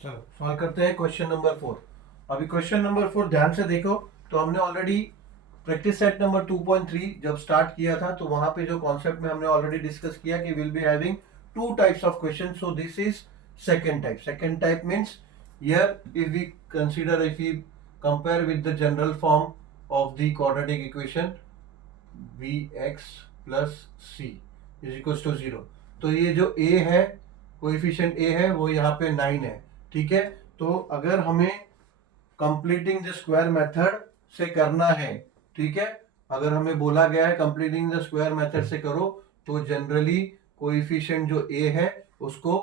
चलो सॉल्व करते हैं क्वेश्चन नंबर 4। अभी क्वेश्चन नंबर 4 ध्यान से देखो। तो हमने ऑलरेडी प्रैक्टिस सेट नंबर 2.3 जब स्टार्ट किया था तो वहां पे जो कॉन्सेप्ट में हमने ऑलरेडी डिस्कस किया कि will be having two types of question. So this is second type. Second type means here if we consider, if we compare with the general form of the quadratic equation bx plus c is equal to 0। तो ये जो a है, coefficient a है, वो यहाँ पे 9 है। ठीक है, तो अगर हमें कंप्लीटिंग द स्क्वायर मेथड से करना है, ठीक है, अगर हमें बोला गया है कंप्लीटिंग द स्क्वायर मेथड से करो, तो जनरली कोएफिशिएंट जो a है उसको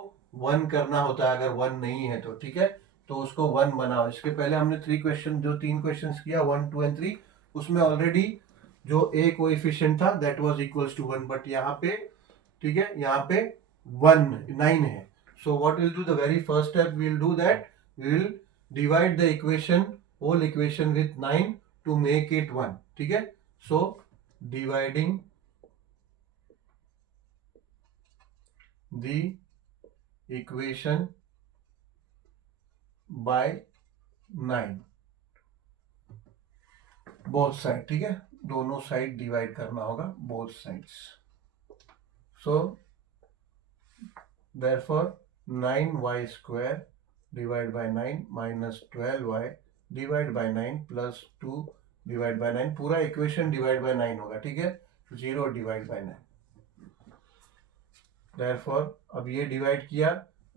1 करना होता है। अगर 1 नहीं है तो ठीक है, तो उसको 1 बनाओ। इसके पहले हमने 3 क्वेश्चन, जो 3 क्वेश्चंस किया 1 2 एंड 3, उसमें ऑलरेडी जो a कोएफिशिएंट था that was equals to 1, but यहाँ पे, ठीक है, यहाँ पे 9 है। So what will do, the very first step we will do that, we will divide the equation, whole equation with 9 to make it 1। ठीक है, so dividing the equation by 9 both side. ठीक है, दोनों साइड डिवाइड करना होगा, both sides. So therefore 9y square divided by 9 minus 12y divided by 9 plus 2 divided by 9, पूरा equation divide by 9 होगा। ठीक है, 0 डिवाइड बाय 9। therefore अब ये डिवाइड किया,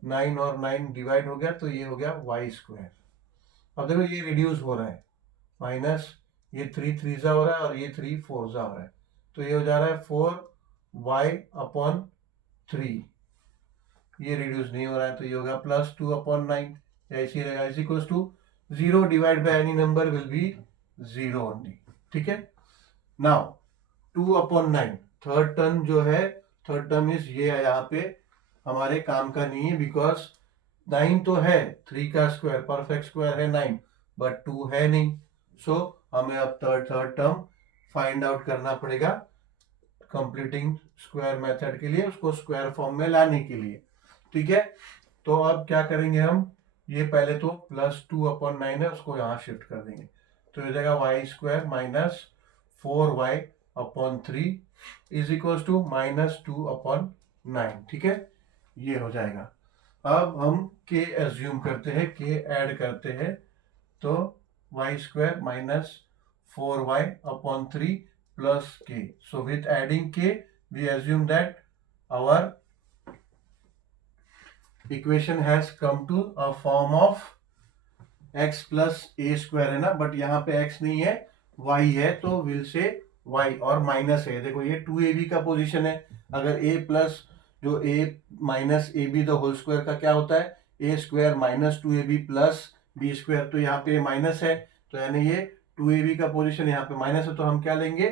9 और 9 डिवाइड हो गया, तो ये हो गया y स्क्वायर। अब देखो ये रिड्यूस हो रहा है, माइनस ये 3 3 जा हो रहा है और ये 3 4 जा हो रहा है, तो ये हो जा रहा है 4y अपॉन 3। ये रिड्यूस नहीं हो रहा है, तो ये होगा प्लस 2 अपॉन 9, ऐसे रहेगा, is equal to 0 divide by any number will be 0 only. ठीक है, नाउ 2 अपॉन 9 थर्ड टर्म जो है, थर्ड टर्म इज ये है, यहाँ पे हमारे काम का नहीं है, बिकॉज 9 तो है, 3 का स्क्वायर परफेक्ट स्क्वायर है 9, बट 2 है नहीं। सो हमें अब थर्ड टर्म फाइंड आउट करना पड़ेगा कंप्लीटिंग स्क्वायर मेथड के लिए, उसको स्क्वायर फॉर्म में लाने के लिए। ठीक है, तो अब क्या करेंगे हम, ये पहले तो प्लस 2 अपॉन 9 है, उसको यहाँ शिफ्ट कर देंगे, तो ये जाएगा y square minus 4y upon 3 is equal to minus 2 upon 9। ठीक है, ये हो जाएगा। अब हम k एज्यूम करते हैं, k ऐड करते हैं, तो y square minus 4y upon 3 plus k। So with adding k we assume that our equation has come to a form of x plus a square, है ना, बट यहाँ पे x नहीं है, y है, तो विल से y, और minus है, देखो ये 2ab का पोजीशन है। अगर a प्लस जो a minus a b the whole square का क्या होता है, a square minus 2ab plus b square, तो यहाँ पे माइनस है, तो यानी ये 2ab का पोजीशन यहाँ पे माइनस है, तो हम क्या लेंगे,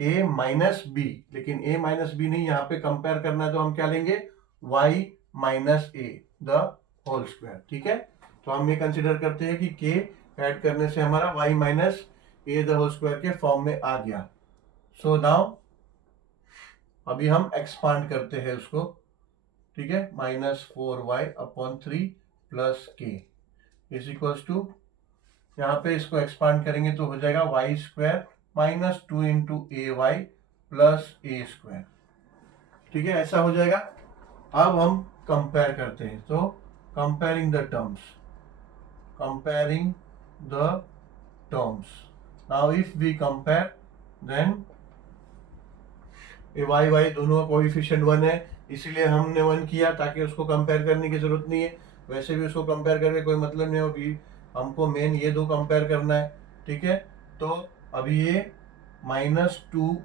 a माइनस बी। लेकिन a माइनस बी नहीं, यहाँ पे कंपेयर करना है, तो हम क्या लेंगे, y minus a the whole square. ठीक है, तो हम ये कंसिडर करते हैं कि k ऐड करने से हमारा y minus a the whole square के फॉर्म में आ गया। सो नाउ अभी हम एक्सपांड करते हैं उसको। ठीक है, minus 4y upon 3 plus k is equal to, यहाँ पे इसको एक्सपांड करेंगे तो हो जाएगा y square minus 2 into a y plus a square. ठीक है, ऐसा हो जाएगा। अब हम कंपेयर करते हैं, तो comparing the terms, comparing the terms, now if we compare then y y दोनों कोएफिशिएंट 1 है, इसीलिए हमने 1 किया, ताकि उसको कंपेयर करने की जरूरत नहीं है। वैसे भी उसको कंपेयर करके कोई मतलब नहीं होगी, हमको मेन ये दो कंपेयर करना है। ठीक है, तो अभी ये माइनस 2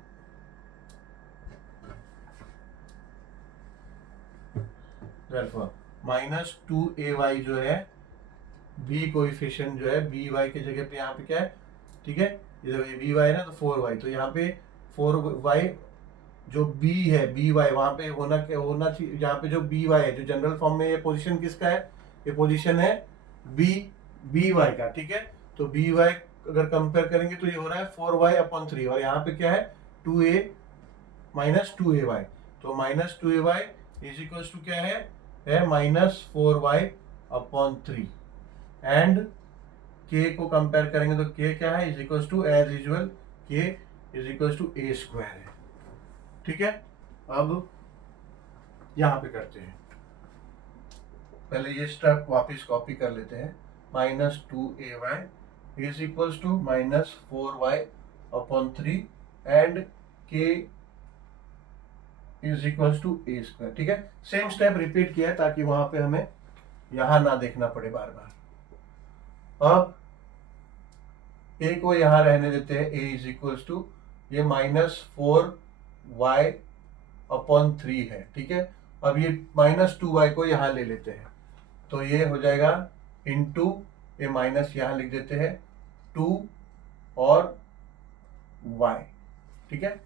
माइनस 2ay जो है, b कोएफिशिएंट जो है, by की जगह पे यहाँ पे क्या है, ठीक है, ये by है ना, तो 4y, तो यहाँ पे 4y जो b है, by वहां पे होना चाहिए, यहाँ पे जो by है, जो जनरल फॉर्म में, ये पोजीशन किसका है, ये पोजीशन है by का। ठीक है, तो by अगर कंपेयर करेंगे तो ये हो रहा है 4y अपॉन 3, और यहाँ पे क्या है, 2a माइनस 2ay, तो minus 2ay is equal to क्या है minus 4y upon 3 and k को कंपेयर करेंगे तो k क्या है, is equal to as usual k is equal to a square है। ठीक है, अब यहाँ पे करते हैं, पहले ये स्टेप वापस कॉपी कर लेते हैं। -2ay is equal to -4y upon 3 and k is equal to a square. ठीक है, सेम स्टेप रिपीट किया है ताकि वहां पे हमें यहां ना देखना पड़े बार बार। अब a को यहां रहने देते हैं, a इज इक्वल टू ये -4y अपॉन 3 है। ठीक है, अब ये -2y को यहां ले लेते हैं तो ये हो जाएगा इंटू ये माइनस यहां लिख देते हैं 2 और y। ठीक है,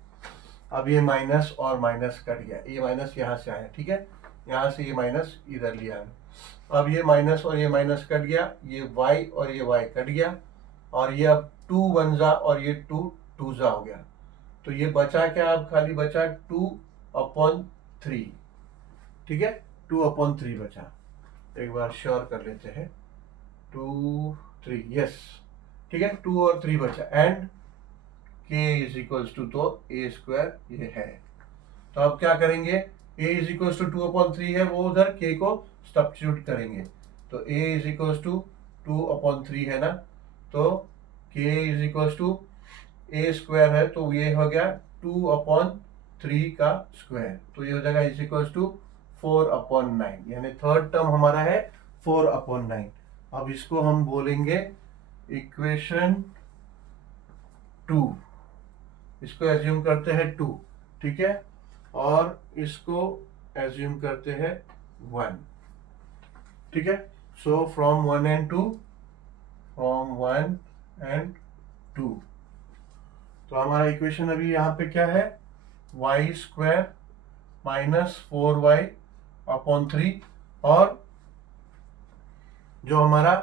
अब ये माइनस और माइनस कट गया, ये माइनस यहां से आया। ठीक है, यहां से ये माइनस इधर लिया, अब ये माइनस और ये माइनस कट गया, ये y और ये y कट गया और ये अब 2 1 जा और ये 2 2 जा हो गया। तो ये बचा क्या, अब खाली बचा 2 अपॉन 3। ठीक है, 2 अपॉन 3 बचा, एक बार श्योर कर लेते हैं, 2 3 यस। ठीक है, 2 और 3 बचा and k is equal to तो a स्क्वायर ये है। तो अब क्या करेंगे, a is equal to 2 upon 3 है, वो उधर k को सब्स्टिट्यूट करेंगे तो a is equal to 2 upon 3 है ना, तो k is equal to a square है तो ये हो गया 2 अपॉन 3 का स्क्वायर, तो ये हो जाएगा इज इक्वल टू 4 अपॉन 9, यानी थर्ड टर्म हमारा है 4 अपॉन 9। अब इसको हम बोलेंगे इक्वेशन 2, इसको एज्यूम करते हैं 2। ठीक है, और इसको एज्यूम करते हैं 1। ठीक है, so from 1 and 2, from 1 and 2, तो हमारा इक्वेशन अभी यहाँ पे क्या है, y स्क्वायर -4y अपॉन 3 और जो हमारा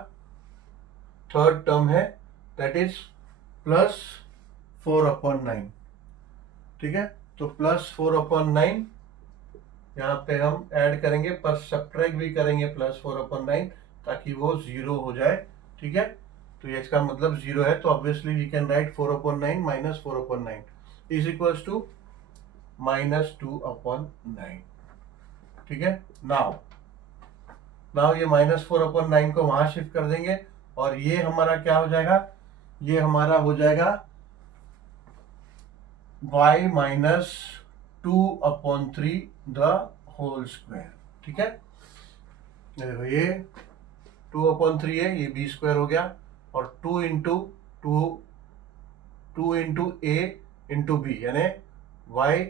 थर्ड टर्म है दैट इज +4 अपॉन 9। ठीक है, तो +4 अपॉन 9 यहाँ पे हम ऐड करेंगे पर सब्ट्रैक्ट भी करेंगे +4 अपॉन 9 ताकि वो 0 हो जाए। ठीक है, तो ये इसका मतलब 0 है, तो obviously we can write 4 upon 9 -4 upon 9 is equals to -2 upon 9। ठीक है, नाउ ये -4 अपॉन 9 को वहां शिफ्ट कर देंगे और ये हमारा क्या हो जाएगा, ये हमारा हो जाएगा y -2 upon 3 the whole square. ठीक है, देखो ये 2 अपॉन 3 है, ये b स्क्वायर हो गया और 2 इंटू a इंटू b यानी y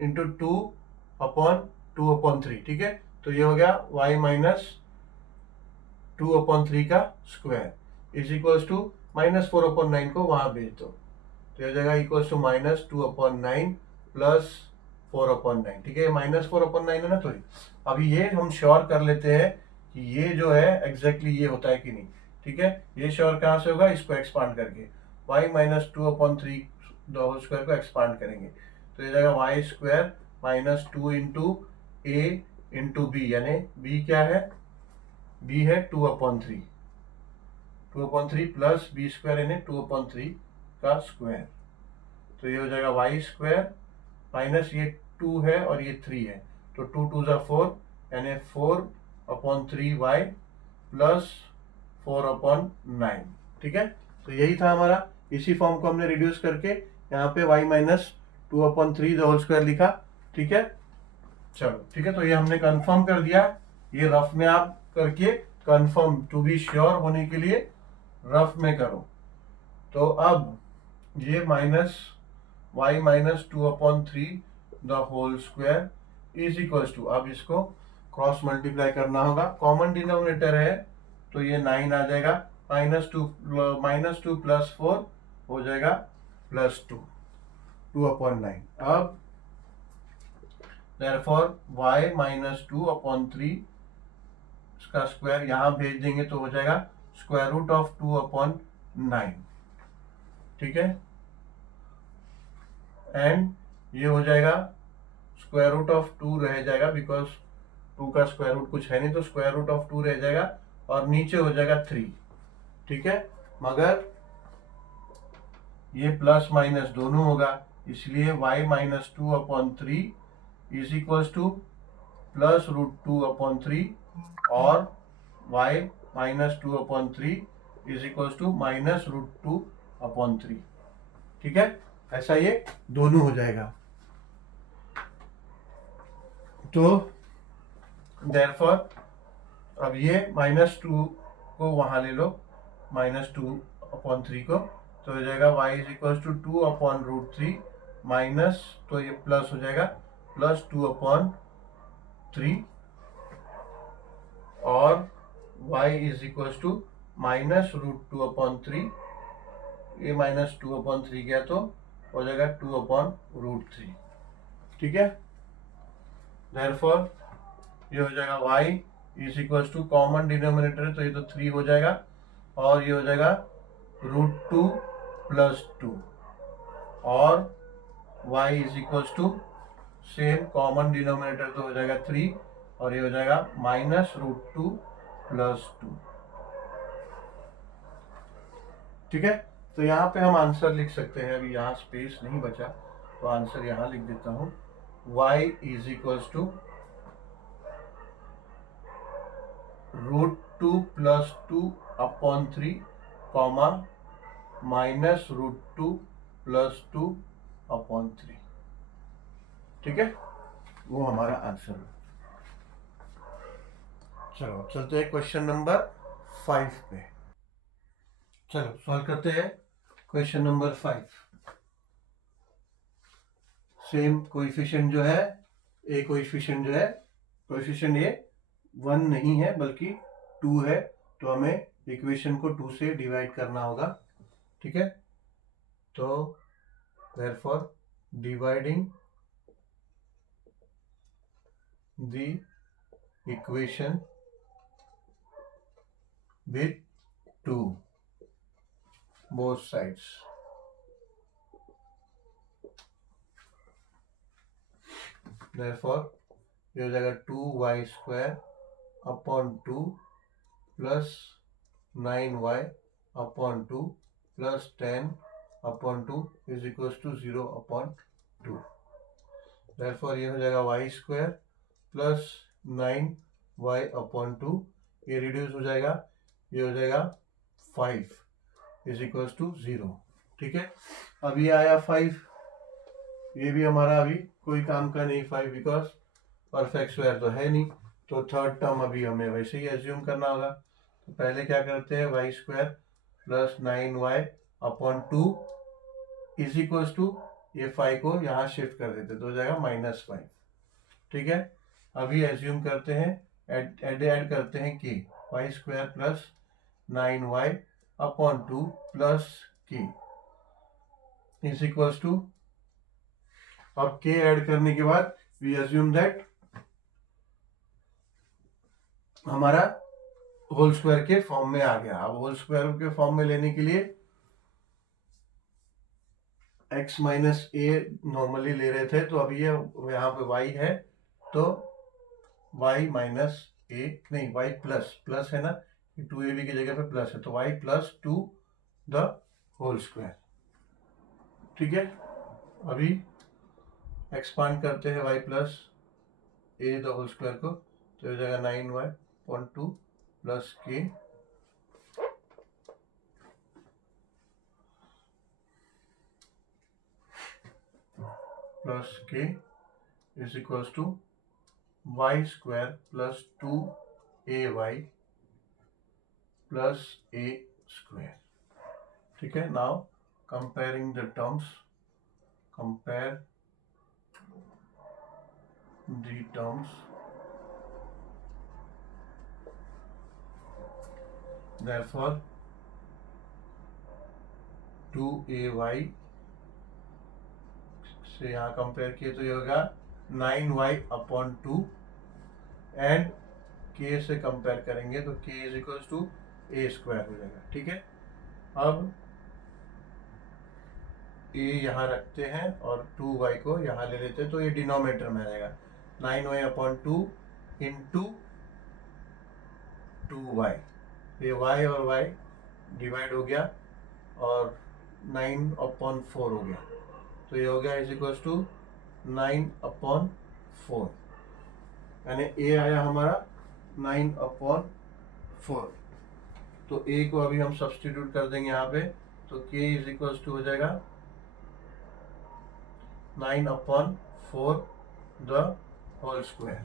इंटू 2 अपॉन 3। ठीक है, तो ये हो गया y -2 अपॉन 3 का square is equals to -4 upon 9 को वहां भेज दो तो ये हो जाएगा equals to -2 upon 9 plus 4 upon 9। ठीक है, -4 अपॉन 9 है ना, तो अभी ये हम श्योर कर लेते हैं कि ये जो है एग्जैक्टली ये होता है कि नहीं। ठीक है, ये श्योर कहाँ से होगा, इसको एक्सपांड करके y -2 upon 3 the whole square को एक्सपांड करेंगे तो ये जाएगा y square -2 into a into b, यानी b क्या है, b है 2 अपॉन 3 प्लस b स्क्वायर यानी 2 अपॉन 3 का स्क्वायर, तो ये हो जाएगा y स्क्वायर माइनस ये 2 है और ये 3 है तो 2 2 जा 4 यानी 4 अपॉन 3y प्लस 4 अपॉन 9। ठीक है, तो यही था हमारा, इसी फॉर्म को हमने रिड्यूस करके यहाँ पे y -2 upon 3 the whole square लिखा। ठीक है, चलो ठीक है, तो ये हमने कंफर्म कर दिया, ये रफ में आप करके कंफर्म टू बी श्योर होने के लिए रफ में करो। तो अब ये y -2 upon 3 the whole square is equals to, अब इसको क्रॉस मल्टीप्लाई करना होगा, कॉमन डिनोमिनेटर है तो ये 9 आ जाएगा, -2 प्लस 4 हो जाएगा +2 2 अपॉन 9। अब therefore y -2 अपॉन 3 इसका स्क्वायर यहां भेज देंगे तो हो जाएगा स्क्वायर रूट ऑफ 2 अपॉन 9। ठीक है, एंड ये हो जाएगा स्क्वायर रूट ऑफ 2 रह जाएगा बिकॉज 2 का स्क्वायर रूट कुछ है नहीं तो स्क्वायर रूट ऑफ 2 रह जाएगा और नीचे हो जाएगा 3, ठीक है। मगर ये प्लस माइनस दोनों होगा, इसलिए y minus 2/3 is equals to plus √2/3 और y minus 2/3 is equals to minus √2/3, ठीक है। ऐसा ये दोनों हो जाएगा। तो देयरफॉर अब ये -2 को वहां ले लो, -2/3 को, तो हो जाएगा y is equal to 2/√3 minus, तो ये प्लस हो जाएगा प्लस 2/3 और y is equal to minus √2/3, ये -2/3 गया तो हो जाएगा 2/√3, ठीक है। देयरफॉर ये हो जाएगा y is equal to common denominator है तो ये तो 3 हो जाएगा और ये हो जाएगा √2 + 2 और y is equal to same common denominator तो हो जाएगा 3 और ये हो जाएगा -√2 + 2, ठीक है। तो यहाँ पे हम आंसर लिख सकते हैं, अभी यहाँ स्पेस नहीं बचा तो आंसर यहाँ लिख देता हूँ, y is equal to √2 + 2/3 comma -√2 + 2/3, ठीक है। वो हमारा आंसर है। चलो चलते हैं क्वेश्चन नंबर 5 पे। चलो सॉल्व करते हैं क्वेश्चन नंबर 5। सेम कोएफिशिएंट जो है, ए कोएफिशिएंट जो है, कोएफिशिएंट ए 1 नहीं है बल्कि 2 है, तो हमें इक्वेशन को 2 से डिवाइड करना होगा, ठीक है। तो therefore dividing the equation with 2 both sides, therefore ये हो जाएगा 2y² + 9y/2 + 10/2 is equal to 0/2। therefore ये हो जाएगा y² + 9y/2, ये रिड्यूस हो जाएगा, ये हो जाएगा 5 इज इक्वल टू 0, ठीक है। अब ये आया 5, ये भी हमारा अभी कोई काम का नहीं 5, बिकॉज परफेक्ट स्क्वायर तो है नहीं, तो थर्ड टर्म अभी हमें वैसे ही एज्यूम करना होगा। तो पहले क्या करते हैं, y² + 9y/2 is equal to, ये 5 को यहाँ शिफ्ट कर देते तो हो जाएगा -5, ठीक है। अभी एज्यूम करते हैं, ऐड करते हैं k, y² + 9y/2 + k is equal to, अब k ऐड करने के बाद वी अज्यूम दैट हमारा होल स्क्वायर के फॉर्म में आ गया। अब होल स्क्वायर के फॉर्म में लेने के लिए x - a नॉर्मली ले रहे थे, तो अभी ये यहाँ पे y है तो y - a नहीं, y प्लस है ना, 2ab की जगह पे प्लस है तो y + 2 द होल स्क्वायर, ठीक है। अभी एक्सपांड करते हैं y + a the whole square को, तो हो जाएगा 9y/2 + k + k is equal to y² + 2ay + a², ठीक है। Now comparing the terms, compare the terms, therefore 2ay से यहाँ कंपेयर किए तो ये होगा 9y/2 एंड k से कंपेयर करेंगे तो k is equal to a² हो जाएगा, ठीक है। अब a यहाँ रखते हैं और 2y को यहाँ ले लेते हैं, तो ये डिनोमिनेटर में आ जाएगा 9y/2 इंटू 2y, ये y और y डिवाइड हो गया और 9/4 हो गया, तो ये हो गया इज इक्वल टू 9/4, यानी a आया हमारा 9/4। तो a को अभी हम सब्सटीट्यूट कर देंगे यहाँ पे, तो k इज इक्वल टू हो जाएगा 9/4 द होल स्क्वायर।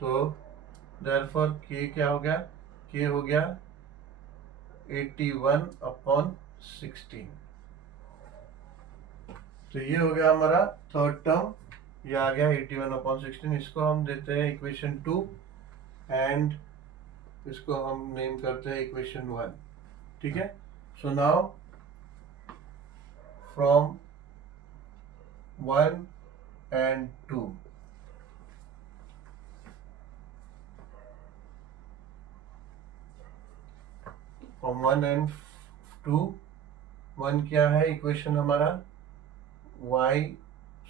तो देयरफॉर k क्या हो गया, k हो गया 81/16। तो ये हो गया हमारा थर्ड टर्म, ये आ गया 81/16। इसको हम देते हैं इक्वेशन 2 एंड इसको हम नेम करते हैं इक्वेशन 1, ठीक है। So now from 1 and 2, from 1 and 2, 1 क्या है इक्वेशन हमारा, y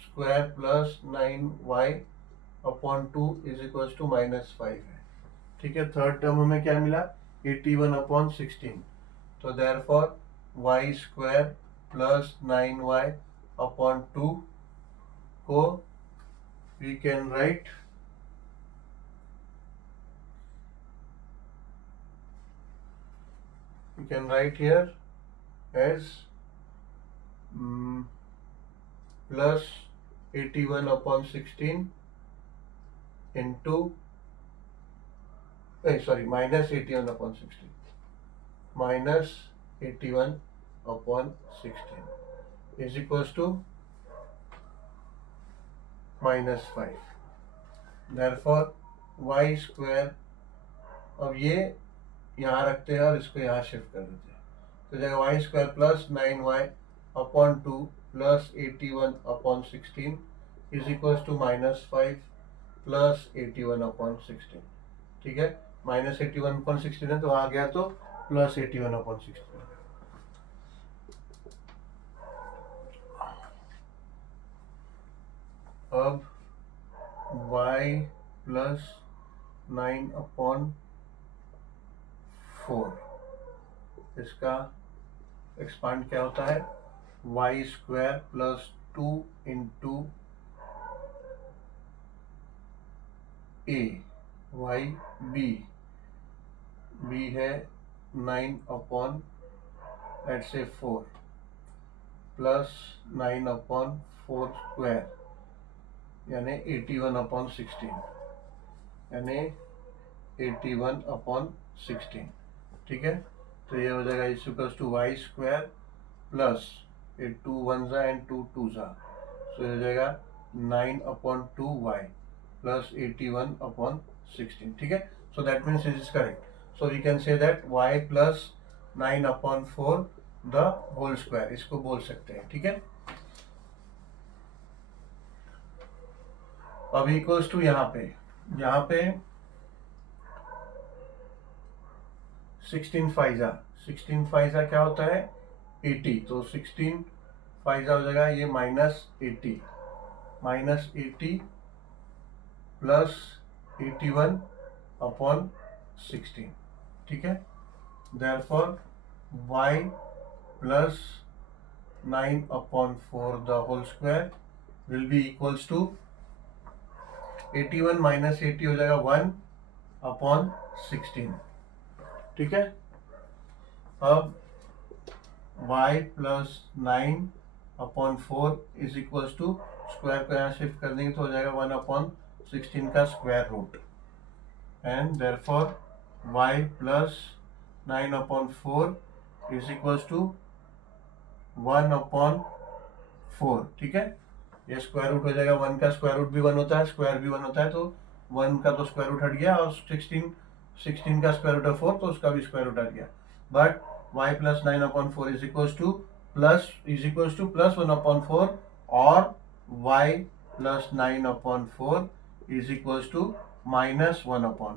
square plus 9y/2 is equal to -5 है, ठीक है। थर्ड टर्म हमें क्या मिला, 81/16। तो therefore y square plus 9y/2 को we can write here as plus 81/16 into minus 81/16 minus 81/16 is equals to -5। therefore y square, अब ये यहाँ रखते हैं और इसको यहाँ शिफ्ट कर देते हैं, तो जाएगा y square plus 9y/2 plus 81/16 is equal to -5 plus 81/16, ठीक है। -81/16 है तो आ गया तो प्लस 81/16। अब y प्लस 9/4, इसका एक्सपांड क्या होता है, y square plus 2 into a y b है 9/4 प्लस 9/4 स्क्वायर यानी 81/16, यानी 81/16, ठीक है। तो ये हो जाएगा is equal to y square plus 2 1 and 2 2, so हो जाएगा 9/2y प्लस 81/16, ठीक है। So that means it is correct. So we can say that y plus 9/4 the whole square, इसको बोल सकते हैं, ठीक है। अब इक्वल्स टू यहाँ पे 16 फाइजा क्या होता है 80, तो 16 फाइजा हो जाएगा ये -80 प्लस 81/16, ठीक है। Therefore y plus 9/4 the whole square will be equals to 81 minus 80 हो जाएगा 1/16, ठीक है। अब y plus 9/4 is equals to square को यहाँ शिफ्ट कर देंगे तो हो जाएगा 1/16 का square root, and therefore y plus 9/4 is equals to 1/4, ठीक है। ये स्क्वायर रूट हो जाएगा, 1 का स्क्वायर रूट भी 1 होता है, स्क्वायर भी 1 होता है, तो 1 का तो स्क्वायर रूट हट गया और 16 का स्क्वायर रूट है 4, तो उसका भी स्क्वायर रूट हट गया। But y plus 9/4 is equals to plus 1/4 और y plus 9/4 is equals to -1/4,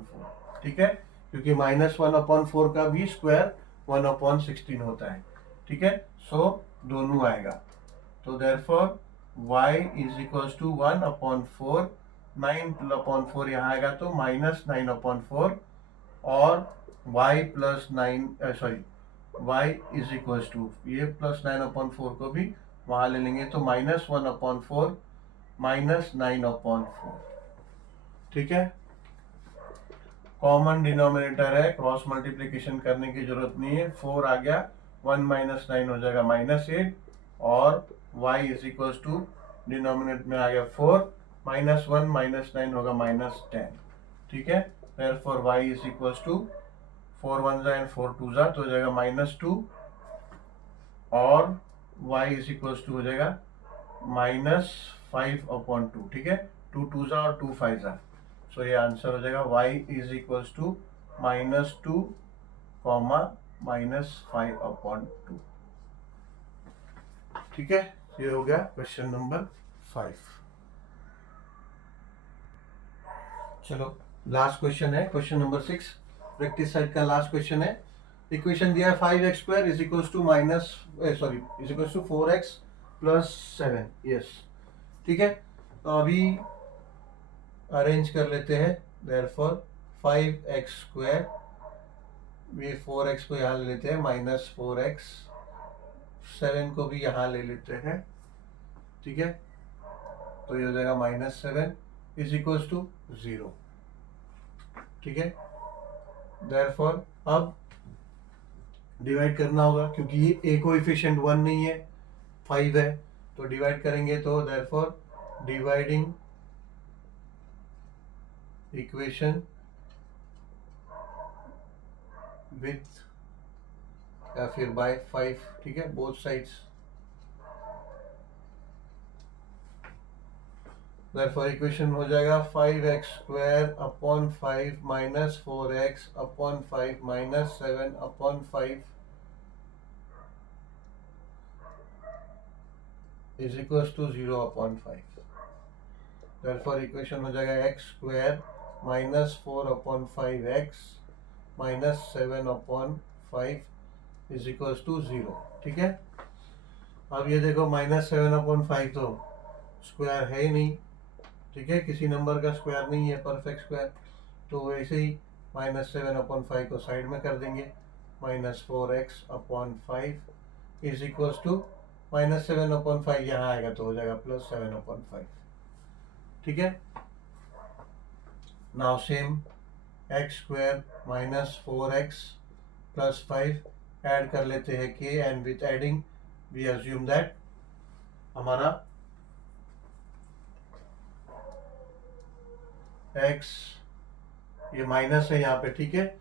ठीक है, क्योंकि -1/4 का भी स्क्वायर 1/16 होता है, ठीक है। सो दोनों आएगा। तो therefore y is equals to 1/4, 9/4 यहाँ आएगा तो -9/4, और y plus 9 sorry y is equals to ये प्लस 9/4 को भी वहाँ ले लेंगे तो -1/4 -9/4। ठीक है, कॉमन डिनोमिनेटर है, क्रॉस मल्टीप्लिकेशन करने की जरूरत नहीं है। 4 आ गया, 1 - 9 हो जाएगा -8, और y is equals to denominator में आ गया 4, -1 - 9 होगा -10। ठीक है, therefore y is equals to 4 1 and 4 2 तो हो जाएगा -2, और y इज इक्वल्स टू हो जाएगा -5/2। ठीक है, 2 2 और 2 5 सो ये आंसर हो जाएगा y इज इक्वल्स टू -2, -5/2। ठीक है, ये हो गया क्वेश्चन नंबर 5। चलो लास्ट क्वेश्चन है, क्वेश्चन नंबर 6, प्रैक्टिस साइड का लास्ट क्वेश्चन है। इक्वेशन दिया है 5x² is equals to is equals to 4x + 7। Yes, ठीक है, तो अभी अरेंज कर लेते हैं। देयरफॉर 5x², ये 4x को यहाँ ले लेते हैं, -4x, 7 को भी यहाँ ले लेते हैं। ठीक है, तो ये हो जाएगा -7 इज इक्वल्स टू 0। ठीक है, देयरफॉर अब डिवाइड करना होगा, क्योंकि ये ए कोएफिशिएंट 1 नहीं है, 5 है, तो डिवाइड करेंगे। तो देयरफॉर डिवाइडिंग इक्वेशन विथ या फिर बाय 5। ठीक है, बोथ साइड्स। देयरफॉर इक्वेशन हो जाएगा 5x² upon 5 -4x upon 5 -7 upon 5 is equals to 0/5। Therefore equation हो जाएगा x² -4/5x -7/5 is equals to 0। ठीक है, अब ये देखो -7/5 तो स्क्वायर है ही नहीं। ठीक है, किसी नंबर का स्क्वायर नहीं है, परफेक्ट स्क्वायर, तो वैसे ही -7/5 को साइड में कर देंगे। -4x/5 इज इक्वल्स टू -7/5 यहाँ आएगा तो हो जाएगा +7/5। ठीक है, now same x² -4x + 5 add कर लेते हैं k, and with adding we assume that हमारा x, ये माइनस है यहाँ पे। ठीक है,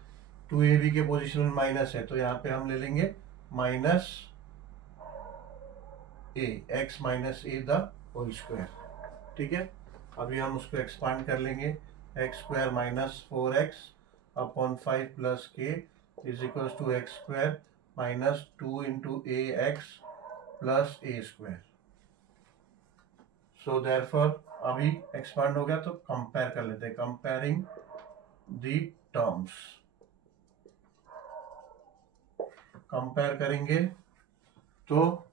2ab के पोजीशन में माइनस है, तो यहाँ पे हम ले लेंगे -a, x -a the whole square. ठीक है, अभी हम उसको एक्सपांड कर लेंगे। x² -4x upon 5 + k is equals to x² -2 × ax + a²। So therefore अभी एक्सपांड हो गया, तो कंपेयर कर लेते हैं। कंपेयरिंग दी टर्म्स, कंपेयर करेंगे तो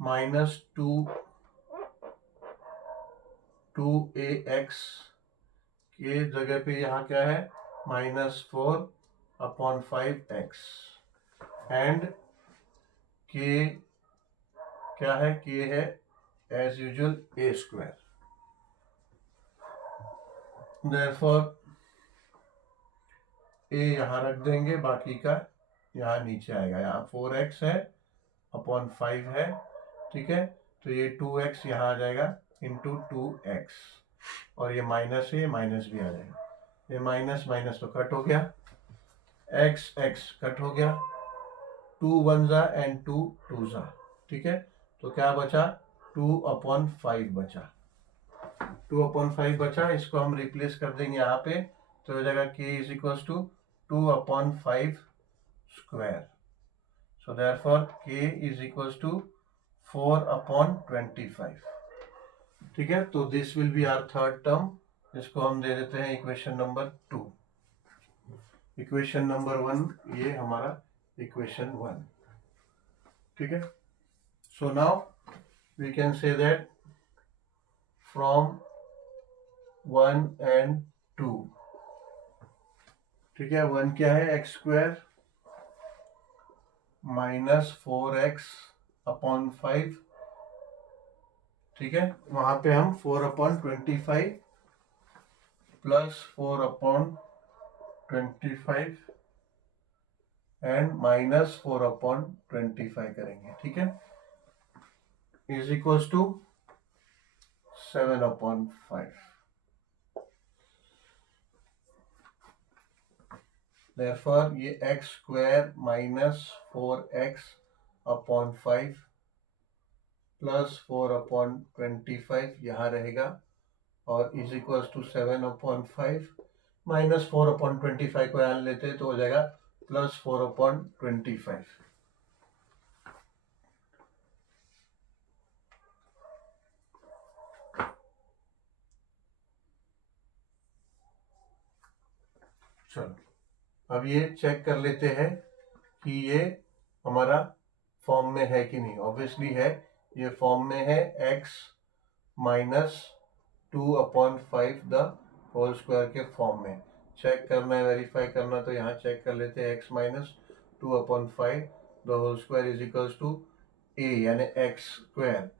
-2 के जगह पे यहाँ क्या है, -4/5x, एंड k क्या है, k है as usual a²। Therefore a यहाँ रख देंगे, बाकी का यहाँ नीचे आएगा। यहाँ 4x है अपॉन 5 है। ठीक है, तो ये 2x यहाँ आ जाएगा इंटू 2x, और ये माइनस है, माइनस भी आ जाएगा। ये माइनस माइनस तो कट हो गया, x कट हो गया, 2 1 एंड 2 2। ठीक है, तो क्या बचा, 2/5 बचा। 2/5 बचा, इसको हम रिप्लेस कर देंगे यहाँ पे, तो हो जाएगा k is equals to 2/5 square. So therefore k is equals to 4/25। ठीक है, तो this will be our third term, इसको हम दे देते हैं इक्वेशन नंबर 2। इक्वेशन नंबर 1 ये हमारा इक्वेशन 1. ठीक है. So now we can say that from 1 and 2. ठीक है. 1 क्या है? x square minus 4x upon 5. ठीक है. वहां पे हम 4/25 प्लस 4/25 एंड माइनस 4/25 करेंगे. ठीक है. Is equals to 7/5. Therefore ये x square minus 4x upon 5 plus 4/25 यहाँ रहेगा और इज इक्वल्स टू 7/5 माइनस 4/25 को यहाँ लेते हैं तो हो जाएगा प्लस 4/25. चलो अब ये चेक कर लेते हैं कि ये हमारा फॉर्म में है कि नहीं. ऑब्वियसली है, ये फॉर्म में है. x minus 2/5 the whole square के फॉर्म में. चेक करना है, वेरीफाई करना, तो यहाँ चेक कर लेते हैं. x minus 2/5 the whole square is equals to a यानी x square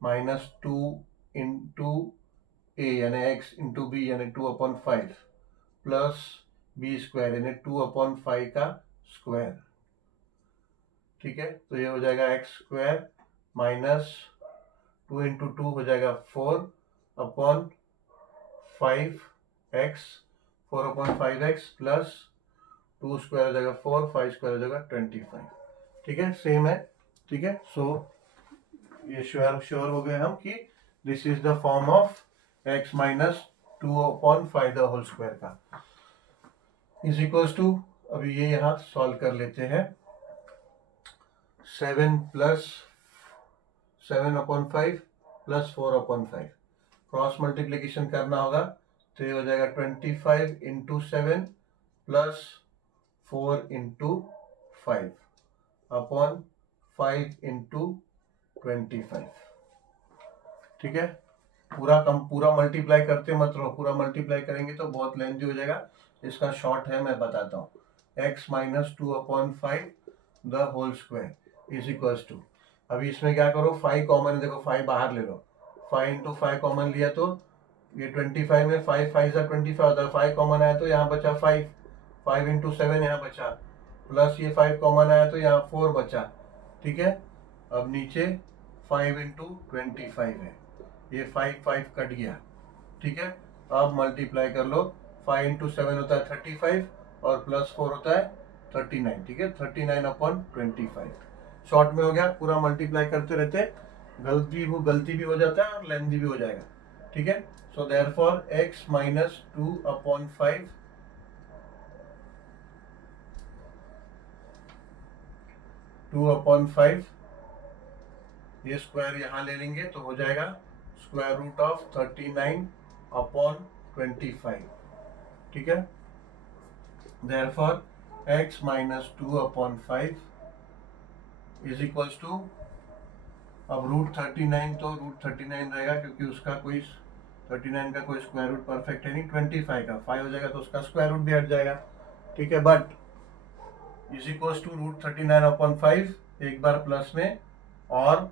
minus 2 into a यानी x इंटू b यानी 2/5 प्लस b स्क्वायर यानी 2/5 का स्क्वायर. ठीक है. तो ये हो जाएगा x स्क्वायर माइनस 2 इंटू 2 हो जाएगा 4/5x 4/5x प्लस 2 स्क्वायर हो जाएगा 4, 5 स्क्वायर हो जाएगा 25. ठीक है. सेम है. ठीक है. सो ये श्योर हो गए हम कि this is the form of x minus 2/5 the whole square का. इज इक्वल्स टू, अभी ये यहाँ सॉल्व कर लेते हैं. 7 प्लस 7/5 प्लस 4/5 क्रॉस मल्टीप्लीकेशन करना होगा तो ये हो जाएगा 25 into 7 plus 4 into 5 upon 5 into 25. ठीक है. पूरा मल्टीप्लाई करते मत रहो. पूरा मल्टीप्लाई करेंगे तो बहुत लेंथी हो जाएगा. इसका शॉर्ट है, मैं बताता हूँ. x minus 2/5 the whole square is equals to, अभी इसमें क्या करो, 5 कॉमन है. देखो 5 बाहर ले लो. 5 इंटू 5 कॉमन लिया तो ये 25 में 5 5 25 होता है. 5 कॉमन आया तो यहाँ बचा 5. 5 इंटू 7 यहाँ बचा प्लस ये 5 कॉमन आया तो यहाँ 4 बचा. ठीक है. अब नीचे 5 इंटू 25 है. ये 5 5 कट गया. ठीक है. अब मल्टीप्लाई कर लो. 5 इंटू 7 होता है 35 और प्लस 4 होता है 39. ठीक है. 39/25 शॉर्ट में हो गया. पूरा मल्टीप्लाई करते रहते, गलती भी हो जाता है और लेंथी भी हो जाएगा. ठीक है. सो देयरफॉर x माइनस 2/5 2/5 ये स्क्वायर यहाँ ले लेंगे तो हो जाएगा स्क्वायर रूट ऑफ 39/25. ठीक है. Therefore x minus 2/5 is equals to, अब रूट 39 तो रूट 39 रहेगा क्योंकि उसका कोई 39 का कोई स्क्वायर रूट परफेक्ट है नहीं. 25 का 5 हो जाएगा तो उसका स्क्वायर रूट भी हट जाएगा. ठीक है. But is equals to root 39/5 एक बार प्लस में और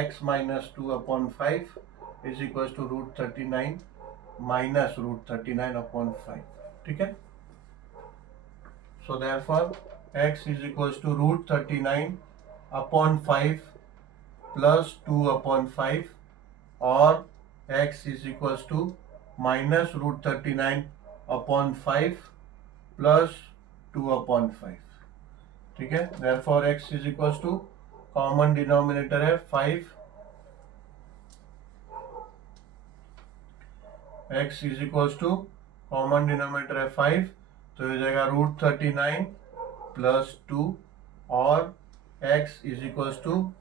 x minus 2/5 is equals to root 39 minus root 39/5. ठीक है. So therefore x is equals to root 39/5 plus 2/5 और x is equals to minus root 39/5 plus 2/5. ठीक है. Therefore x is equals to, common denominator है 5, x is equals to common denominator है 5 तो हो जाएगा रूट 39 प्लस 2 और x is equals to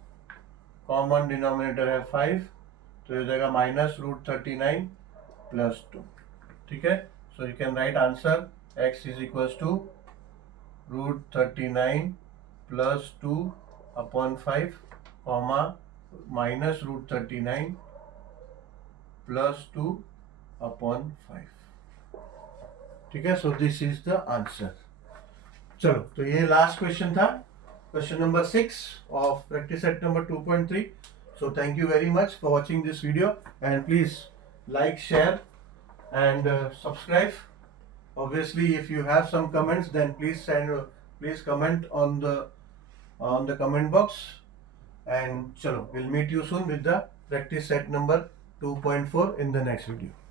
common denominator है 5 तो हो जाएगा माइनस रूट 39 प्लस 2. ठीक है. So you can write answer x is equals to root 39 plus 2/5 comma minus √39 plus 2/5। ठीक है, so this is the answer. चलो, तो ये लास्ट क्वेश्चन था, question number 6 of practice set number 2.3। So thank you very much for watching this video, and please like, share and subscribe. Obviously, if you have some comments, then please comment on the comment box. And chalo, we'll meet you soon with the practice set number 2.4 in the next video.